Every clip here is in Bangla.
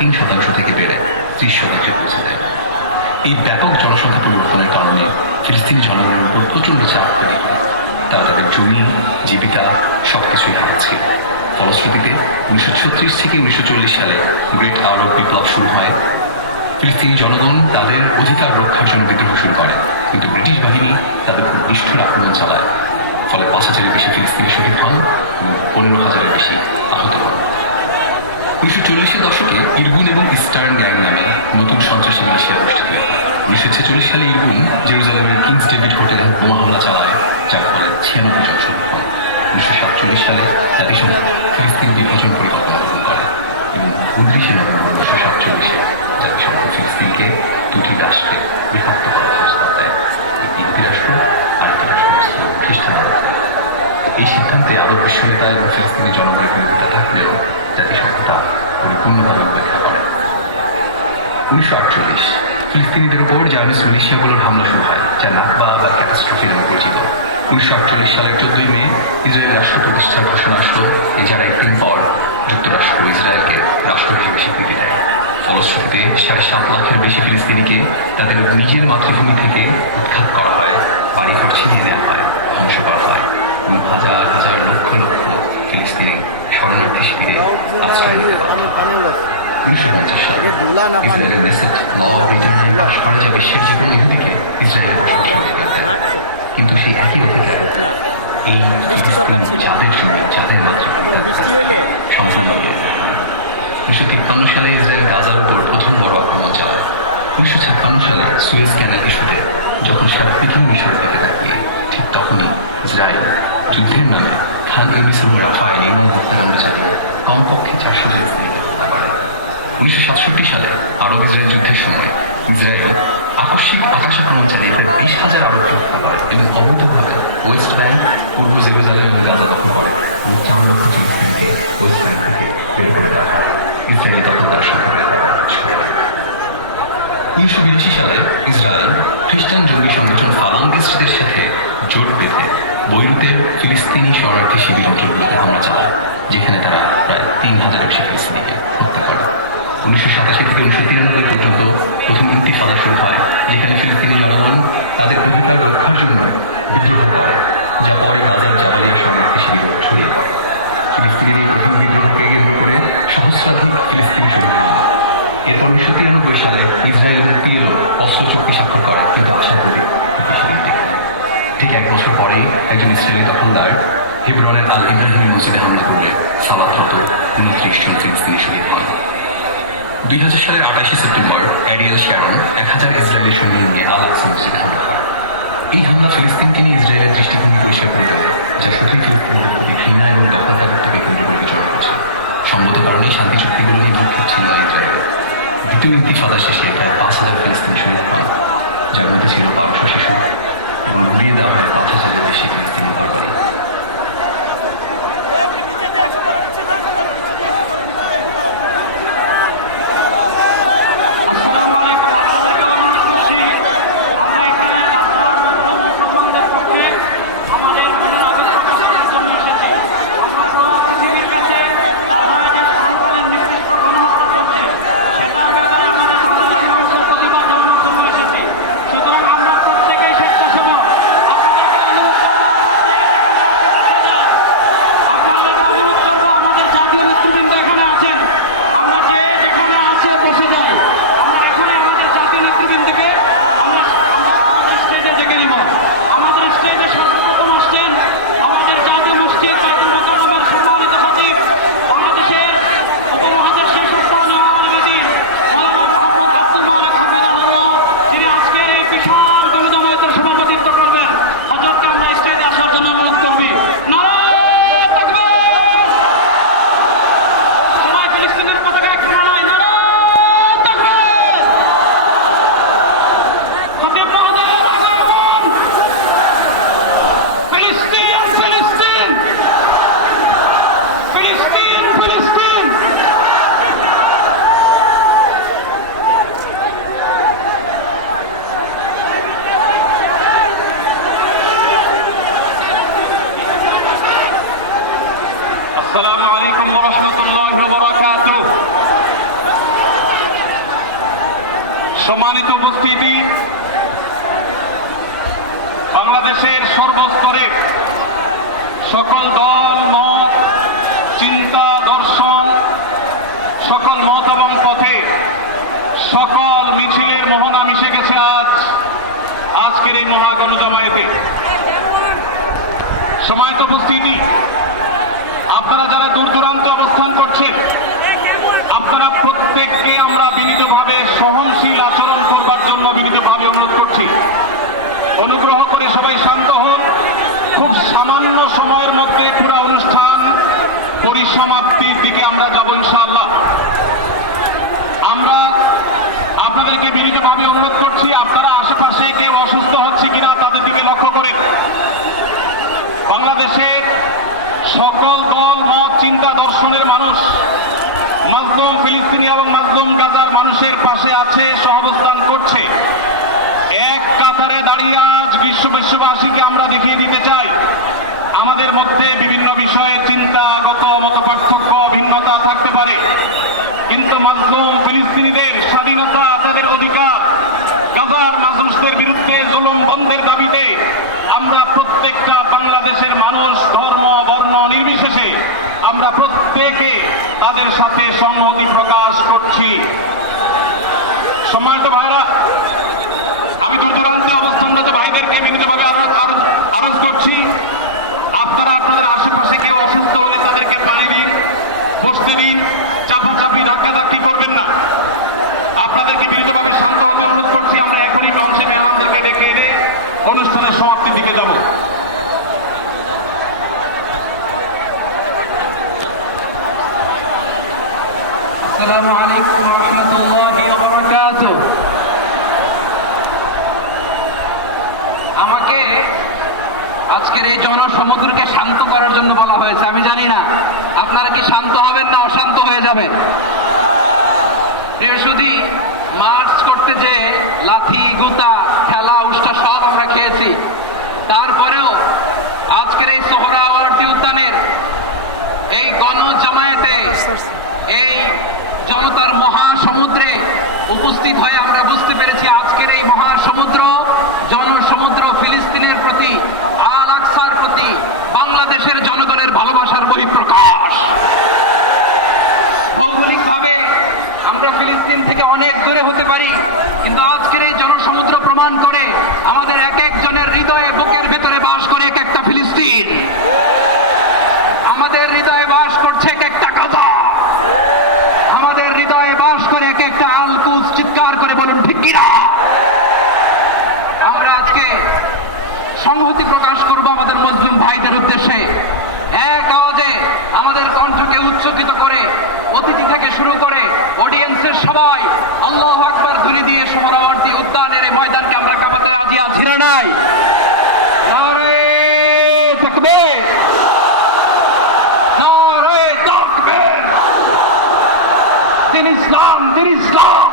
3% থেকে বেড়ে 30% পৌঁছে দেয়। এই ব্যাপক জনসংখ্যা পরিবর্তনের কারণে ফিলিস্তিনি জনগণের উপর প্রচণ্ড চাপ তৈরি হয়। তারা তাদের জমি, জীবিকা সবকিছুই হারাচ্ছে। ফলশ্রুতিতে 1936 থেকে 1940 সালে গ্রেট আরব বিপ্লব শুরু হয়। ফিলিস্তিনি জনগণ তাদের অধিকার রক্ষার জন্য বিদ্রোহ শুরু করে, কিন্তু ব্রিটিশ বাহিনী তাদের উপর নিষ্ঠুর আক্রমণ চালায়। ফলে 5,000-এর বেশি ফিলিস্তিনি শহীদ হন এবং 15,000-এর বেশি আহত হন। 1940-এর দশকে ইরগুন এবং ইস্টার্ন গ্যাং নামে নতুন সন্ত্রাসী মিলিশিয়া প্রতিষ্ঠিত হয়। 1946 সালে ইরগুন জেরুজালেমের কিংস ডেভিড হোটেলে বোমা হামলা চালায়, যার ফলে 96 জন শহীদ হন। 1947 সালে জাতিসংঘ ফিলিস্তিনি বিভাজন পরিকল্পনা গ্রহণ করে এবং 29 নভেম্বর 1947-এ জাতিসংঘ ফিলিস্তিনকে দুটি রাষ্ট্রে বিভক্ত করার প্রস্তাব দেয়। একটি রাষ্ট্র আর একটি রাষ্ট্র খ্রিস্টান আরব। এই সিদ্ধান্তে আরব বিশ্ব নেতা এবং ফিলিস্তিনি জনগণের বিরোধিতা থাকলেও জাতিসংঘটা পরিপূর্ণভাবে উপেক্ষা করে। 1948 ফিলিস্তিনিদের উপর জায়নিস্ট মিলিশিয়াগুলোর হামলা শুরু হয়, যা নাকবা বা ক্যাটাস্ট্রফি নামে পরিচিত। 1948 সালের 14 মে ইসরায়েল রাষ্ট্র প্রতিষ্ঠার ঘোষণা আসলো, এছাড়া একদিন পর যুক্তরাষ্ট্র ইসরায়েলকে রাষ্ট্র হিসেবে স্বীকৃতি দেয়। ফলশ্রুতিতে 7.5 লাখের বেশি ফিলিস্তিনিকে তাদের নিজের মাতৃভূমি থেকে উৎখাত করা হয়, বাড়িঘর ছিনিয়ে নেওয়া হয়, ধ্বংস করা হয় এবং হাজার হাজার লক্ষ লক্ষ ফিলিস্তিনি শরণার্থী শিবিরে আশ্রয় নিতে হয়। 1950 সালে ইসরায়েলের নেসেট ল অফ রিটার্ন পাশ করা যায় বিশ্বের যে কোনো দিকে ইসরায়েলের প্রশংসা অধিকার দেয়। কিন্তু সেই একই অধিকার এই ফিলিস্তিন যাদের জমি, যাদের মাতৃভূমি, তাদের কাছ থেকে সম্পূর্ণ নিয়ে নেয়। 1953 সালে ইসরায়েল গাজার উপর প্রথম বড় আক্রমণ চালায়। 1956 সালে সুয়েজ ক্যানাল ইস্যুতে যখন সারা পৃথিবী মিশর থেকে থাকে, ঠিক তখনই ইসরায়েল যুদ্ধের নামে খান ইউনিস এবং রাফায় নির্মম হত্যাকাণ্ড চালিয়ে কমপক্ষে 400 ফিলিস্তিনিকে হত্যা করে। 1967 সালে আরব ইসরায়েল যুদ্ধের সময় ইসরায়েল আকস্মিক আকাশ আক্রমণ চালিয়ে প্রায় 20,000 আরবকে হত্যা করে এবং অবৈধভাবে ওয়েস্ট ব্যাংক, পূর্ব জেরুজালেম এবং গাজা দখল করে। ওয়েস্ট ব্যাংক থেকে বের করে দেওয়া হয়। ইসরায়েলি তখন তার সরকারের 1982 সালে ইসরায়েল খ্রিস্টান জঙ্গি সংগঠন ফালাঙ্গিস্টদের সাথে জোট বেঁধে বৈরুতের ফিলিস্তিনি শরণার্থী শিবির অঞ্চলগুলোতে হামলা চালায়, যেখানে তারা প্রায় 3,000-এর বেশি ফিলিস্তিনিকে হত্যা করে। 1987 থেকে 1993 পর্যন্ত প্রথম ইন্তিফাদা শুরু হয়, যেখানে ফিলিস্তিনি জনগণ তাদের অধিকার রক্ষার জন্য বিদ্রোহ করে, যা পরে নাজির জামালের শরণার্থী শিবির ছড়িয়ে পড়ে। ফিলিস্তিনিদের প্রথম বিদ্রোহকে কেন্দ্র করে সহস্রাধিক ফিলিস্তিনি শহীদ হয়। এরপর 1993 সালে ইসরায়েল এবং পিএলও অস্ত্র চুক্তি স্বাক্ষর করে, কিন্তু আশা করি ঠিক 1 বছর পরেই একজন ইসরায়েলি দখলদার হেবরনের আল ইব্রাহিম মসজিদে হামলা করলে সালাতরত 29 জন ফিলিস্তিনি শহীদ হন। 2000 সালের 28 সেপ্টেম্বর অ্যারিয়েল শ্যারন 1000 ইসরায়েলি সৈন্য নিয়ে আল আকসা মসজিদে হামলা করে। এই হামলা ফিলিস্তিনকে নিয়ে ইসরায়েলের দৃষ্টিভঙ্গি পরিষ্কার করে দেয়, যা শুধুই ফিলিস্তিনের প্রতি ঘৃণা এবং দখলদারিত্বকে কেন্দ্র করে বিচরণ করছে। সঙ্গত কারণেই শান্তি চুক্তিগুলো নিয়ে ভূক্ষেপ ছিল না ইসরায়েলের। দ্বিতীয় ইন্তিফাদা শেষে প্রায় 5,000 ফিলিস্তিনি শহীদ হয়, যার মধ্যে ছিল 1200 শিশু এবং উড়িয়ে দেওয়া হয় 5,000-এর বেশি ফিলিস্তিনি বাড়ি। সম্মানিত উপস্থিতি, বাংলাদেশের সর্বস্তরে সকল দল মত, চিন্তা, দর্শন, সকল মত এবং পথে সকল মিছিলের মোহনা মিশে গেছে আজকের এই মহাগণজমায়েতে। সম্মানিত উপস্থিতি, আপনারা যারা দূর দূরান্ত অবস্থান করছেন, আপনারা প্রত্যেককে আমরা বিনীতভাবে সহনশীল আচরণ করবার জন্য বিনীতভাবে অনুরোধ করছি। অনুগ্রহ করে সবাই শান্ত হন। খুব সামান্য সময়ের মধ্যে পুরো অনুষ্ঠান পরিসমাপ্তির দিকে আমরা যাব ইনশাআল্লাহ। আমরা আপনাদেরকে বিনীতভাবে অনুরোধ করছি, আপনারা আশেপাশে কেউ অসুস্থ হচ্ছে কিনা তাদের দিকে লক্ষ্য করে। বাংলাদেশের সকল দল মত, চিন্তা, দর্শনের মানুষ মাজলুম ফিলিস্তিনি এবং মাজলুম গাজার মানুষের পাশে আছে, সহাবস্থান করছে। এক কাতারে দাঁড়িয়ে আজ বিশ্ববাসীকে আমরা দেখিয়ে দিতে চাই, আমাদের মধ্যে বিভিন্ন বিষয়ে চিন্তাগত মতপার্থক্য, ভিন্নতা থাকতে পারে, কিন্তু মাজলুম ফিলিস্তিনিদের স্বাধীনতা, তাদের অধিকার, গাজার মানুষদের বিরুদ্ধে জুলুম বন্ধের দাবিতে আমরা প্রত্যেকটা বাংলাদেশের মানুষ ধর্ম বর্ণ নির্বিশেষে আমরা প্রত্যেকে তাদের সাথে সংহতি প্রকাশ করছি। সম্মানিত ভাইরা, আমি দূরান্তে অবস্থানরত ভাইদেরকে বিনীতভাবে আরজ করছি, আপনারা আপনাদের আশেপাশে কেউ অসুস্থ হলে তাদেরকে পানি দিন, বসতে দিন, চাপাচাপি ধাক্কাধাক্কি করবেন না। আপনাদেরকে বিনীতভাবে শান্ত হতে অনুরোধ করছি। আমরা এখনই মঞ্চে মেহমানদেরকে ডেকে এনে অনুষ্ঠানের সমাপ্তির দিকে যাব। আসসালামু আলাইকুম ওয়া রাহমাতুল্লাহি ওয়া বারাকাতুহু। আমাকে আজকের এই জনসমুদ্রকে শান্ত করার জন্য বলা হয়েছে। আমি জানি না আপনারা কি শান্ত হবেন না অশান্ত হয়ে যাবেন। প্রিয় সুধী, মার্চ করতে যে লাথি, গুতা, খেলা, উষ্টা সব আমরা খেয়েছি, তারপরেও আজকের এই সোহরাওয়ার্দী উদ্যানের এই গণজামায়াতে, এই জনতার মহাসমুদ্রে উপস্থিত হয়ে আমরা বুঝতে পেরেছি আজকের এই মহাসমুদ্র, জনসমুদ্র ফিলিস্তিনের প্রতি, আল আকসার প্রতি বাংলাদেশের জনগণের ভালোবাসার বহিঃপ্রকাশ। ভৌগোলিকভাবে আমরা ফিলিস্তিন থেকে অনেক দূরে হতে পারি, কিন্তু আজকের এই জনসমুদ্র প্রমাণ করে আমাদের এক একজনের হৃদয়ে, বুকের ভেতরে বাস করে এক একটা ফিলিস্তিন। আমাদের হৃদয়ে বাস করছে এক একটা গাজা, আমাদের হৃদয়ে বাস করে এক একটা আল কুদস। চিৎকার করে বলুন ঠিক কিনা? আমরা আজকে সংহতি প্রকাশ করব আমাদের মুসলিম ভাইদের উদ্দেশ্যে। এক আওয়াজে আমাদের কণ্ঠকে উচ্চকিত করে অতিথি থেকে শুরু করে অডিয়েন্সের সবাই আল্লাহু আকবার ধ্বনি দিয়ে সোহরাওয়ার্দী উদ্যানের এই ময়দানকে আমরা কাঁপাতে রাজি আছি না নাই? নারে তাকবীর, নারে তাকবীর। দিন ইসলাম, দিন ইসলাম।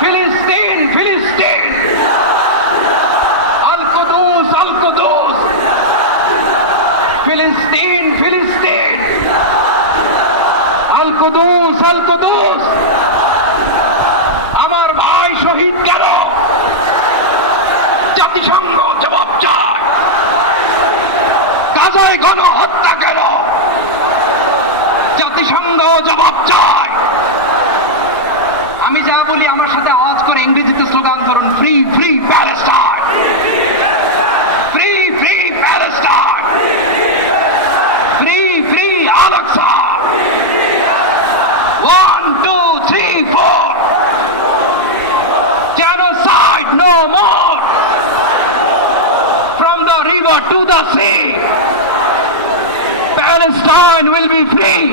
ফিলিস্তিন, ফিলিস্তিন। আল কুদুস, আল কুদুস। ফিলিস্তিন, ফিলিস্তিন। আল কুদুস, আল কুদুস। আমার ভাই শহীদ কেন? জাতিসংঘ জবাব চায়। গাজায় গণহত্যা কেন? জাতিসংঘ জবাব চায়। আমি যা বলি আমার সাথে আওয়াজ করে ইংরেজিতে স্লোগান ধরুন, free free Palestine, free free Palestine, free free Al Aqsa. 1 2 3 4, genocide no more, from the river to the sea, Palestine will be free.